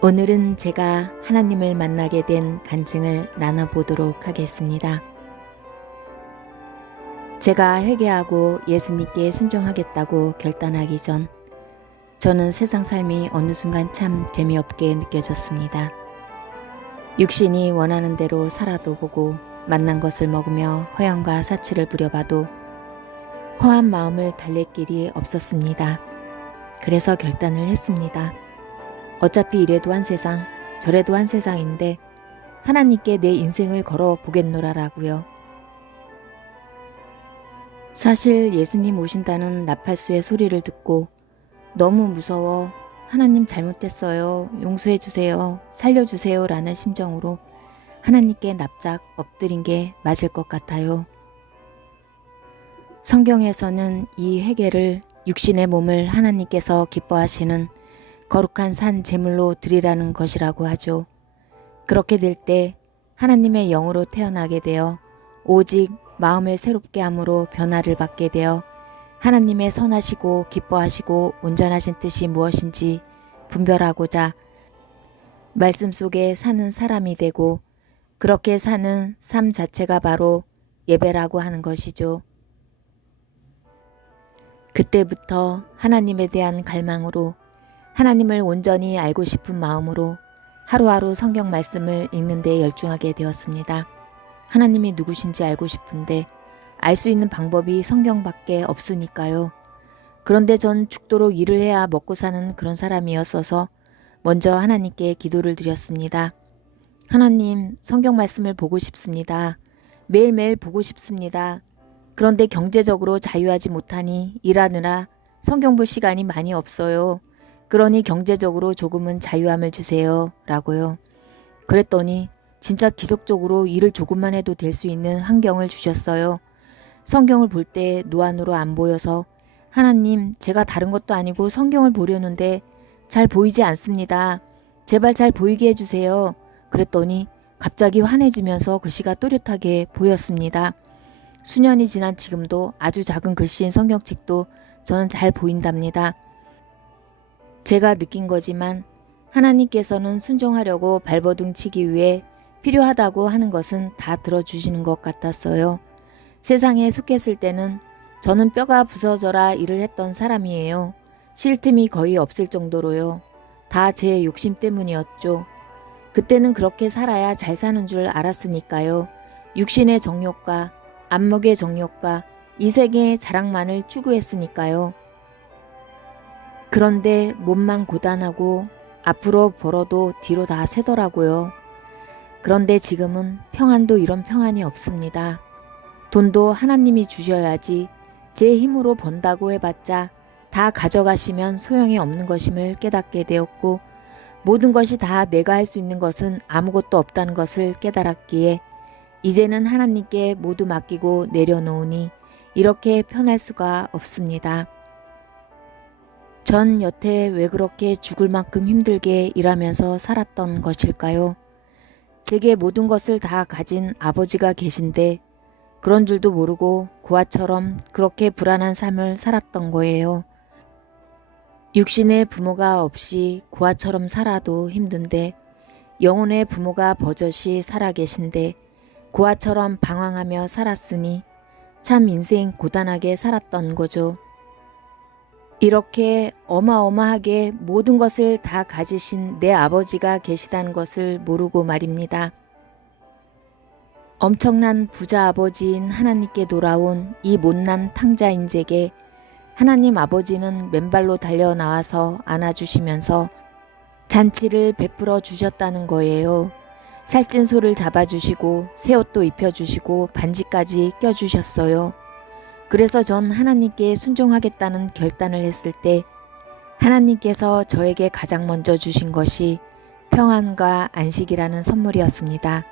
오늘은 제가 하나님을 만나게 된 간증을 나눠보도록 하겠습니다. 제가 회개하고 예수님께 순종하겠다고 결단하기 전 저는 세상 삶이 어느 순간 참 재미없게 느껴졌습니다. 육신이 원하는 대로 살아도 보고 만난 것을 먹으며 허영과 사치를 부려봐도 허한 마음을 달랠 길이 없었습니다. 그래서 결단을 했습니다. 어차피 이래도 한 세상 저래도 한 세상인데 하나님께 내 인생을 걸어 보겠노라라고요. 사실 예수님 오신다는 나팔수의 소리를 듣고 너무 무서워 하나님 잘못됐어요, 용서해 주세요, 살려주세요 라는 심정으로 하나님께 납작 엎드린 게 맞을 것 같아요. 성경에서는 이 회개를 육신의 몸을 하나님께서 기뻐하시는 거룩한 산 제물로 드리라는 것이라고 하죠. 그렇게 될 때 하나님의 영으로 태어나게 되어 오직 마음을 새롭게 함으로 변화를 받게 되어 하나님의 선하시고 기뻐하시고 온전하신 뜻이 무엇인지 분별하고자 말씀 속에 사는 사람이 되고 그렇게 사는 삶 자체가 바로 예배라고 하는 것이죠. 그때부터 하나님에 대한 갈망으로 하나님을 온전히 알고 싶은 마음으로 하루하루 성경 말씀을 읽는 데 열중하게 되었습니다. 하나님이 누구신지 알고 싶은데 알 수 있는 방법이 성경밖에 없으니까요. 그런데 전 죽도록 일을 해야 먹고 사는 그런 사람이었어서 먼저 하나님께 기도를 드렸습니다. 하나님, 성경 말씀을 보고 싶습니다. 매일매일 보고 싶습니다. 그런데 경제적으로 자유하지 못하니 일하느라 성경 볼 시간이 많이 없어요. 그러니 경제적으로 조금은 자유함을 주세요 라고요. 그랬더니 진짜 기적적으로 일을 조금만 해도 될 수 있는 환경을 주셨어요. 성경을 볼 때 노안으로 안 보여서 하나님, 제가 다른 것도 아니고 성경을 보려는데 잘 보이지 않습니다. 제발 잘 보이게 해주세요. 그랬더니 갑자기 환해지면서 글씨가 또렷하게 보였습니다. 수년이 지난 지금도 아주 작은 글씨인 성경책도 저는 잘 보인답니다. 제가 느낀 거지만 하나님께서는 순종하려고 발버둥 치기 위해 필요하다고 하는 것은 다 들어주시는 것 같았어요. 세상에 속했을 때는 저는 뼈가 부서져라 일을 했던 사람이에요. 쉴 틈이 거의 없을 정도로요. 다 제 욕심 때문이었죠. 그때는 그렇게 살아야 잘 사는 줄 알았으니까요. 육신의 정욕과 안목의 정욕과 이 세계의 자랑만을 추구했으니까요. 그런데 몸만 고단하고 앞으로 벌어도 뒤로 다 새더라고요. 그런데 지금은 평안도 이런 평안이 없습니다. 돈도 하나님이 주셔야지 제 힘으로 번다고 해봤자 다 가져가시면 소용이 없는 것임을 깨닫게 되었고 모든 것이 다 내가 할 수 있는 것은 아무것도 없다는 것을 깨달았기에 이제는 하나님께 모두 맡기고 내려놓으니 이렇게 편할 수가 없습니다. 전 여태 왜 그렇게 죽을 만큼 힘들게 일하면서 살았던 것일까요? 제게 모든 것을 다 가진 아버지가 계신데 그런 줄도 모르고 고아처럼 그렇게 불안한 삶을 살았던 거예요. 육신의 부모가 없이 고아처럼 살아도 힘든데 영혼의 부모가 버젓이 살아계신데 고아처럼 방황하며 살았으니 참 인생 고단하게 살았던 거죠. 이렇게 어마어마하게 모든 것을 다 가지신 내 아버지가 계시다는 것을 모르고 말입니다. 엄청난 부자 아버지인 하나님께 돌아온 이 못난 탕자인 제게 하나님 아버지는 맨발로 달려 나와서 안아주시면서 잔치를 베풀어 주셨다는 거예요. 살찐 소를 잡아주시고 새 옷도 입혀주시고 반지까지 껴주셨어요. 그래서 전 하나님께 순종하겠다는 결단을 했을 때 하나님께서 저에게 가장 먼저 주신 것이 평안과 안식이라는 선물이었습니다.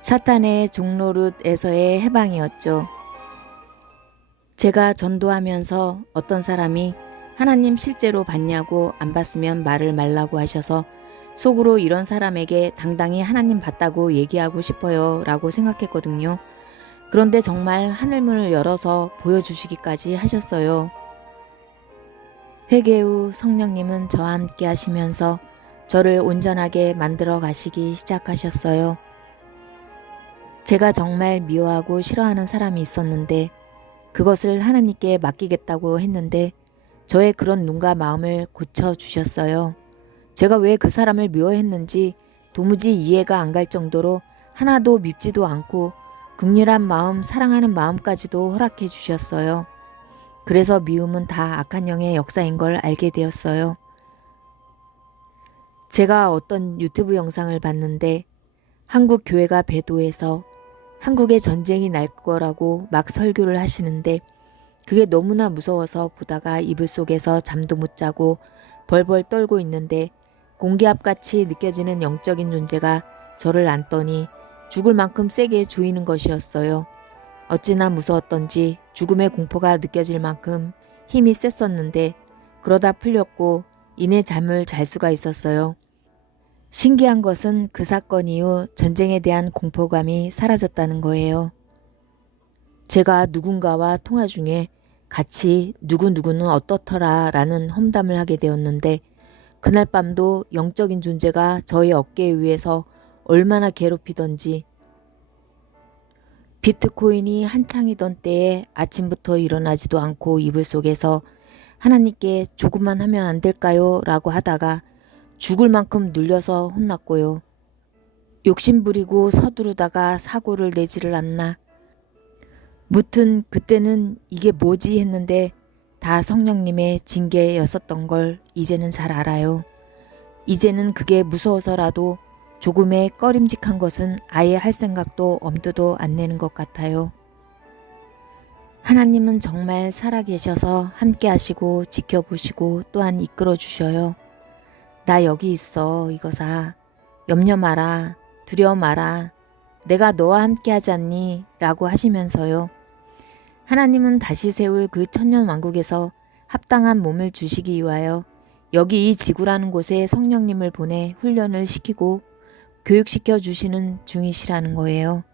사탄의 종노릇에서의 해방이었죠. 제가 전도하면서 어떤 사람이 하나님 실제로 봤냐고 안 봤으면 말을 말라고 하셔서 속으로 이런 사람에게 당당히 하나님 봤다고 얘기하고 싶어요 라고 생각했거든요. 그런데 정말 하늘문을 열어서 보여주시기까지 하셨어요. 회개 후 성령님은 저와 함께 하시면서 저를 온전하게 만들어 가시기 시작하셨어요. 제가 정말 미워하고 싫어하는 사람이 있었는데 그것을 하나님께 맡기겠다고 했는데 저의 그런 눈과 마음을 고쳐주셨어요. 제가 왜 그 사람을 미워했는지 도무지 이해가 안 갈 정도로 하나도 밉지도 않고 긍휼한 마음, 사랑하는 마음까지도 허락해 주셨어요. 그래서 미움은 다 악한 영의 역사인 걸 알게 되었어요. 제가 어떤 유튜브 영상을 봤는데 한국 교회가 배도해서 한국에 전쟁이 날 거라고 막 설교를 하시는데 그게 너무나 무서워서 보다가 이불 속에서 잠도 못 자고 벌벌 떨고 있는데 공기압같이 느껴지는 영적인 존재가 저를 안더니 죽을 만큼 세게 조이는 것이었어요. 어찌나 무서웠던지 죽음의 공포가 느껴질 만큼 힘이 셌었는데 그러다 풀렸고 이내 잠을 잘 수가 있었어요. 신기한 것은 그 사건 이후 전쟁에 대한 공포감이 사라졌다는 거예요. 제가 누군가와 통화 중에 같이 누구누구는 어떻더라 라는 험담을 하게 되었는데 그날 밤도 영적인 존재가 저의 어깨 위에서 얼마나 괴롭히던지 비트코인이 한창이던 때에 아침부터 일어나지도 않고 이불 속에서 하나님께 조금만 하면 안 될까요? 라고 하다가 죽을 만큼 눌려서 혼났고요. 욕심부리고 서두르다가 사고를 내지를 않나. 무튼 그때는 이게 뭐지 했는데 다 성령님의 징계였었던 걸 이제는 잘 알아요. 이제는 그게 무서워서라도 조금의 꺼림직한 것은 아예 할 생각도 엄두도 안 내는 것 같아요. 하나님은 정말 살아계셔서 함께 하시고 지켜보시고 또한 이끌어 주셔요. 나 여기 있어 이거사. 염려 마라. 두려워 마라. 내가 너와 함께 하지 않니? 라고 하시면서요. 하나님은 다시 세울 그 천년왕국에서 합당한 몸을 주시기 위하여 여기 이 지구라는 곳에 성령님을 보내 훈련을 시키고 교육시켜 주시는 중이시라는 거예요.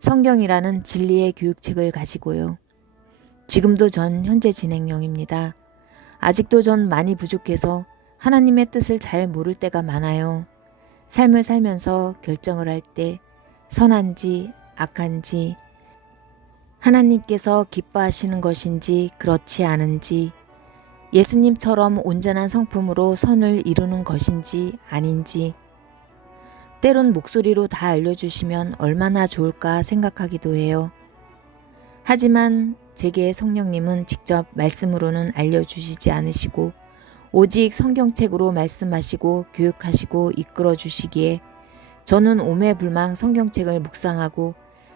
성경이라는 진리의 교육책을 가지고요. 지금도 전 현재 진행형입니다. 아직도 전 많이 부족해서 하나님의 뜻을 잘 모를 때가 많아요. 삶을 살면서 결정을 할 때 선한지 악한지 하나님께서 기뻐하시는 것인지 그렇지 않은지 예수님처럼 온전한 성품으로 선을 이루는 것인지 아닌지 때론 목소리로 다 알려주시면 얼마나 좋을까 생각하기도 해요. 하지만 제게 성령님은 직접 말씀으로는 알려주시지 않으시고 오직 성경책으로 말씀하시고 교육하시고 이끌어 주시기에 저는 오매불망 성경책을 묵상하고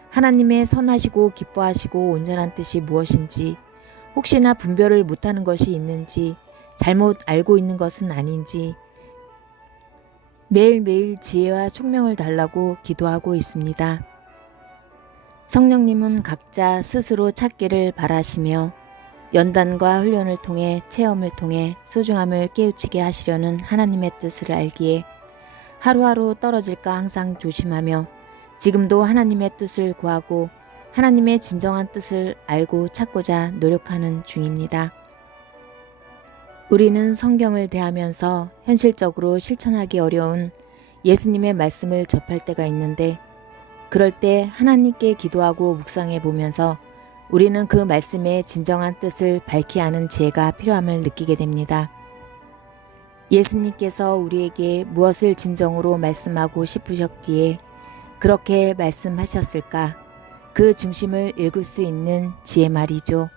하나님의 선하시고 기뻐하시고 온전한 뜻이 무엇인지 혹시나 분별을 못하는 것이 있는지 잘못 알고 있는 것은 아닌지 매일매일 지혜와 총명을 달라고 기도하고 있습니다. 성령님은 각자 스스로 찾기를 바라시며 연단과 훈련을 통해 체험을 통해 소중함을 깨우치게 하시려는 하나님의 뜻을 알기에 하루하루 떨어질까 항상 조심하며 지금도 하나님의 뜻을 구하고 하나님의 진정한 뜻을 알고 찾고자 노력하는 중입니다. 우리는 성경을 대하면서 현실적으로 실천하기 어려운 예수님의 말씀을 접할 때가 있는데 그럴 때 하나님께 기도하고 묵상해 보면서 우리는 그 말씀의 진정한 뜻을 밝히 아는 지혜가 필요함을 느끼게 됩니다. 예수님께서 우리에게 무엇을 진정으로 말씀하고 싶으셨기에 그렇게 말씀하셨을까? 그 중심을 읽을 수 있는 지혜 말이죠.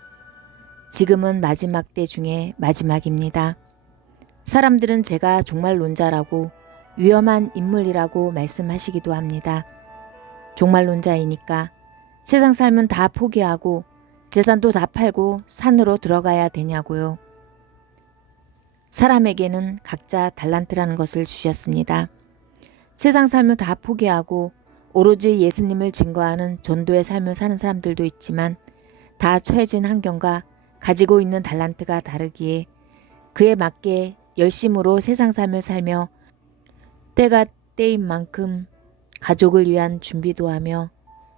지금은 마지막 때 중에 마지막입니다. 사람들은 제가 종말론자라고 위험한 인물이라고 말씀하시기도 합니다. 종말론자이니까 세상 삶은 다 포기하고 재산도 다 팔고 산으로 들어가야 되냐고요. 사람에게는 각자 달란트라는 것을 주셨습니다. 세상 삶을 다 포기하고 오로지 예수님을 증거하는 전도의 삶을 사는 사람들도 있지만 다 처해진 환경과 가지고 있는 달란트가 다르기에 그에 맞게 열심으로 세상 삶을 살며 때가 때인 만큼 가족을 위한 준비도 하며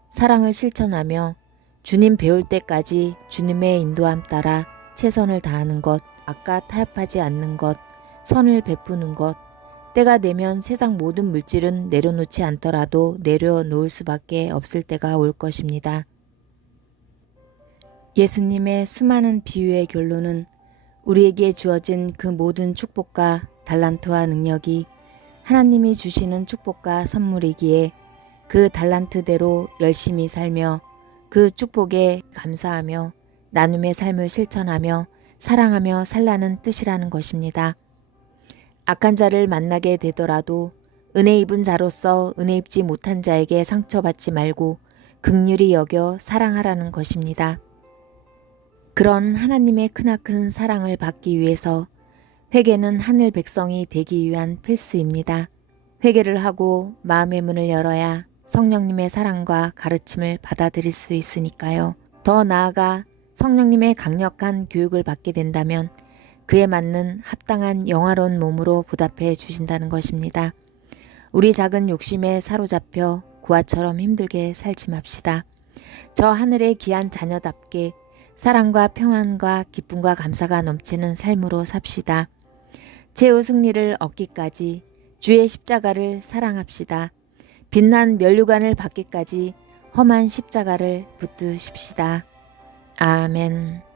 사랑을 실천하며 주님 배울 때까지 주님의 인도함 따라 최선을 다하는 것, 아까 타협하지 않는 것, 선을 베푸는 것, 때가 되면 세상 모든 물질은 내려놓지 않더라도 내려놓을 수밖에 없을 때가 올 것입니다. 예수님의 수많은 비유의 결론은 우리에게 주어진 그 모든 축복과 달란트와 능력이 하나님이 주시는 축복과 선물이기에 그 달란트대로 열심히 살며 그 축복에 감사하며 나눔의 삶을 실천하며 사랑하며 살라는 뜻이라는 것입니다. 악한 자를 만나게 되더라도 은혜 입은 자로서 은혜 입지 못한 자에게 상처받지 말고 긍휼히 여겨 사랑하라는 것입니다. 그런 하나님의 크나큰 사랑을 받기 위해서 회개는 하늘 백성이 되기 위한 필수입니다. 회개를 하고 마음의 문을 열어야 성령님의 사랑과 가르침을 받아들일 수 있으니까요. 더 나아가 성령님의 강력한 교육을 받게 된다면 그에 맞는 합당한 영화로운 몸으로 보답해 주신다는 것입니다. 우리 작은 욕심에 사로잡혀 고아처럼 힘들게 살지 맙시다. 저 하늘의 귀한 자녀답게 사랑과 평안과 기쁨과 감사가 넘치는 삶으로 삽시다. 최후 승리를 얻기까지 주의 십자가를 사랑합시다. 빛난 면류관을 받기까지 험한 십자가를 붙드십시다. 아멘.